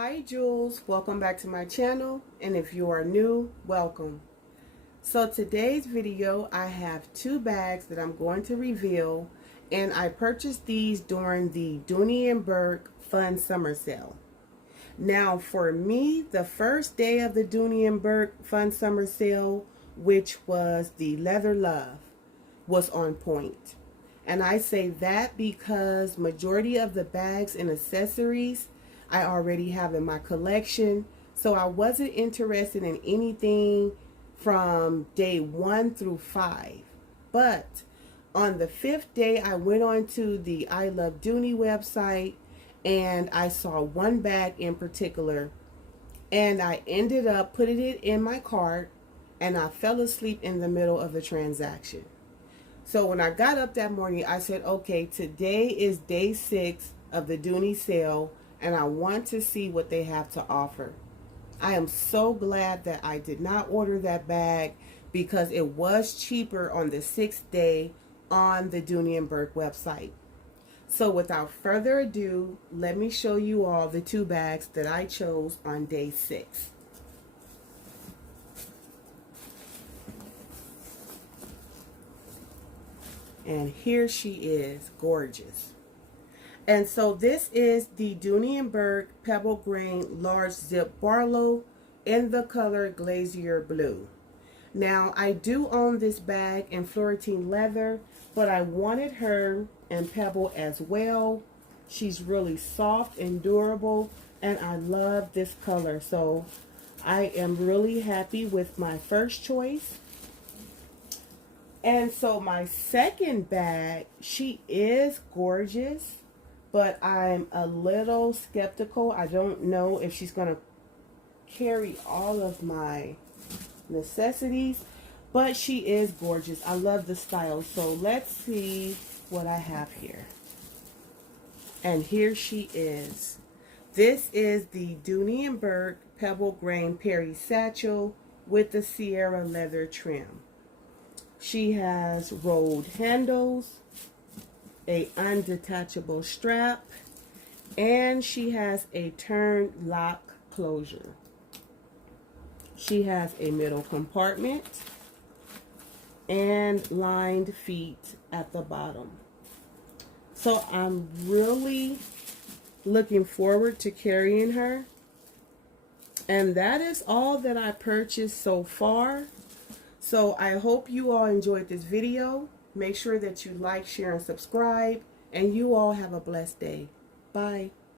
Hi Jules, welcome back to my channel, and if you are new, welcome. So today's video I have two bags that I'm going to reveal, and I purchased these during the Dooney Bourke Fun Summer Sale. Now for me, the first day of the Dooney Bourke Fun Summer Sale, which was the Leather Love, was on point. And I say that because majority of the bags and accessories I already have in my collection. So I wasn't interested in anything from day 1 through 5. But on the 5th day, I went on to the I Love Dooney website and I saw one bag in particular. And I ended up putting it in my cart and I fell asleep in the middle of the transaction. So when I got up that morning, I said, okay, today is day 6 of the Dooney sale, and I want to see what they have to offer. I am so glad that I did not order that bag because it was cheaper on the 6th day on the Dooney Bourke website. So without further ado, let me show you all the two bags that I chose on day 6. And here she is, gorgeous. And so this is the Dooney Bourke Pebble Grain Large Zip Barlow in the color Glacier Blue. Now, I do own this bag in Florentine leather, but I wanted her in Pebble as well. She's really soft and durable, and I love this color. So I am really happy with my first choice. And so my second bag, she is gorgeous, but I'm a little skeptical. I don't know if she's going to carry all of my necessities, but she is gorgeous. I love the style. So let's see what I have here. And here she is. This is the Dooney Bourke Pebble Grain Perry Satchel with the Sierra leather trim. She has rolled handles, a undetachable strap, and she has a turn lock closure. She has a middle compartment and lined feet at the bottom. So I'm really looking forward to carrying her. And that is all that I purchased so far. So I hope you all enjoyed this video. Make sure that you like, share, and subscribe. And you all have a blessed day. Bye.